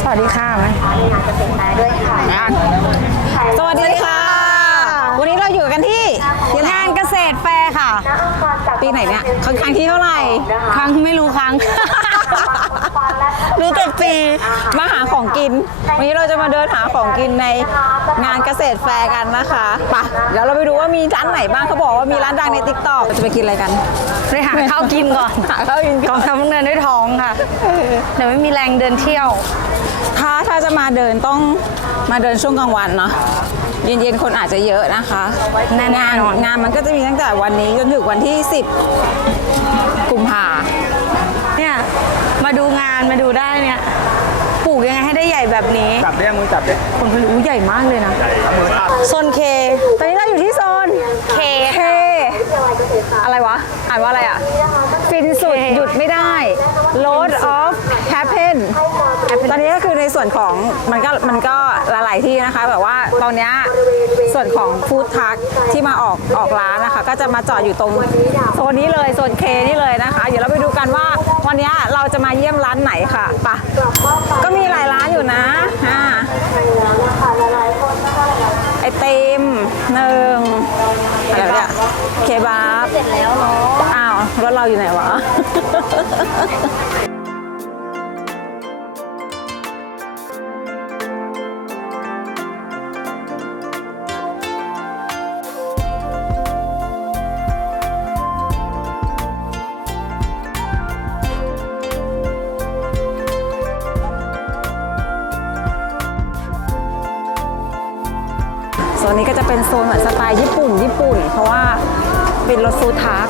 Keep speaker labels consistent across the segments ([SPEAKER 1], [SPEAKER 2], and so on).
[SPEAKER 1] สวัสดีค่ะมาอะสวัสดีค่ะ วันนี้เราอยู่กันที่งานเกษตรแฟร์ค่ะ ปีไหนเนี่ยครั้งครั้งที่เท่าไหร่ ครั้งไม่รู้ครั้งรู้แต่ปีมาหาของกิน วันนี้เราจะมาเดินหาของกินในงานเกษตรแฟร์กันนะคะไปะเดี๋ยวเราไปดูว่ามีร้านไหนบ้างเขาบอกว่ามีร้านดังในติ๊กต็อกจะไปกินอะไรกัน
[SPEAKER 2] ไปหาข้าวกินก่อน
[SPEAKER 1] หาข้าวกิน
[SPEAKER 2] ก
[SPEAKER 1] ก่
[SPEAKER 2] อ
[SPEAKER 1] องน
[SPEAKER 2] ทัพต้องเดินด้วยท้องค่ะเดี๋ยวไม่มีแรงเดินเที่ยว
[SPEAKER 1] ถ้าถ้าจะมาเดินต้องมาเดินช่วงกลางวันเนาะเย็นๆคนอาจจะเยอะนะคะ
[SPEAKER 2] แน่นอน
[SPEAKER 1] งานงานมันก็จะมีตั้งแต่วันนี้จนถึงวันที่ 10 กุมภา
[SPEAKER 2] เนี่ยมาดูงานมาดูได้เนี่ยปลูกยังไงให้ได้ใหญ่แบบนี้
[SPEAKER 3] จับได้ยังมือจับได้
[SPEAKER 2] ผลผลิตอู้ใหญ่มากเลยนะ
[SPEAKER 1] โซนเคตอนนี้เราอยู่ที่โซน
[SPEAKER 2] เค
[SPEAKER 1] เคอะไรวะ อ่านว่าอะไรอะ ฟินสุดหยุดไม่ได้ load of happen ตอนนี้ก็คือในส่วนของมันก็มันก็หลายๆที่นะคะแบบว่าตอนเนี้ยส่วนของฟู้ดทักที่มาออกออกร้านนะคะ ก็จะมาจอดอยู่ตรงโซนนี้เลยโซนเคนี่เลยนะคะ เดี๋ยวเราไปดูกันว่าวันเนี้ยเราจะมาเยี่ยมร้านไหนค่ะไปะก็มีหลายร้านอยู่นะอ่าไอติมหนึ่งอะไรวะเนี่ยเคบับ
[SPEAKER 2] เสร็จแล้วเนาะ
[SPEAKER 1] อ้าวรถเราอยู่ไหนวะ เป็นโซนเหมือนสไตล์ญี่ปุ่น ญี่ปุ่น เพราะว่าเป็นรถฟูทัก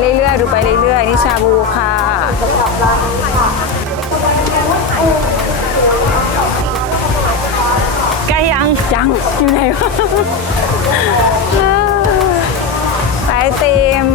[SPEAKER 1] เรื่อยๆ ดูไปเรื่อยๆ นี่ชาบูค่ะ
[SPEAKER 2] ใกล้ยัง
[SPEAKER 1] จังอยู่ไหนวะไอติม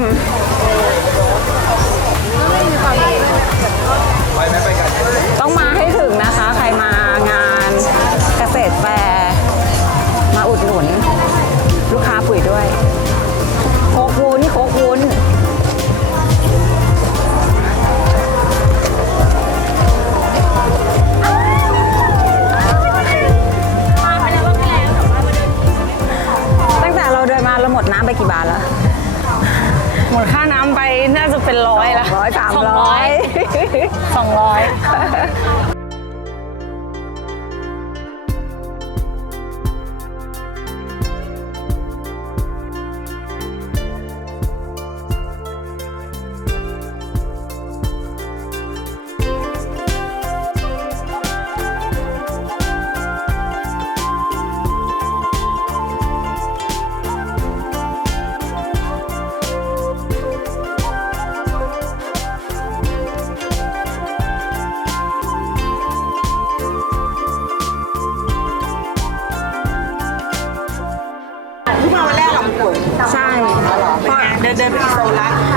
[SPEAKER 3] เดิน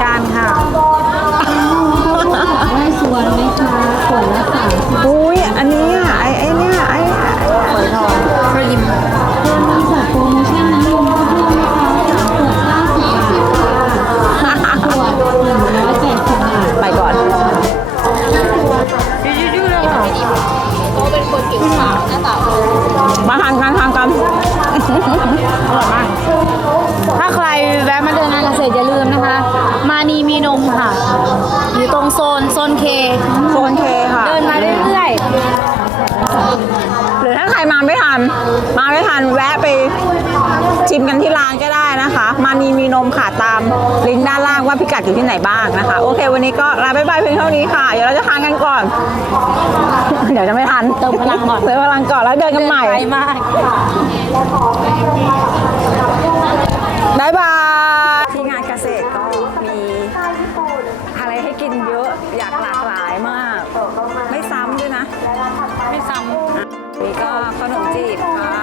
[SPEAKER 3] อุ้ยอัน
[SPEAKER 1] นี้อะไอ้ไอ้เนี่ยไอ้ไอยทองกระยิมไปก่อนยืดยืดเลยค่ะเขาเป็นคนผิวขาว
[SPEAKER 2] หน้า
[SPEAKER 1] ตามา
[SPEAKER 2] ทานกัน
[SPEAKER 1] ทางกั
[SPEAKER 2] นอร่อยมา
[SPEAKER 1] ก
[SPEAKER 2] ถ้าใครแวะมาเดินงานเกษตรอย่าลืมนะคะ มานีมีนมค่ะ อยู่ตรงโซน โซนเค
[SPEAKER 1] โซนเคค่ะ
[SPEAKER 2] เดินมาเรื่อย
[SPEAKER 1] หรือถ้าใครมาไม่ทัน มาไม่ทันแวะไปชิมกันที่ร้านก็ได้นะคะ มานีมีนมค่ะตามลิงก์ด้านล่างว่าพิกัดอยู่ที่ไหนบ้างนะคะ โอเค วันนี้ก็ลาบ๊ายบายเพียงเท่านี้ค่ะ เดี๋ยวเราจะทานกันก่อน เดี๋ยวจะไม่ทัน
[SPEAKER 2] เติมพลังก่อน
[SPEAKER 1] เติมพลังก่อนแล้วเดินกันใหม่
[SPEAKER 2] ไกลมาก
[SPEAKER 1] บายบาย นี่ก็ขนมจีบค่ะ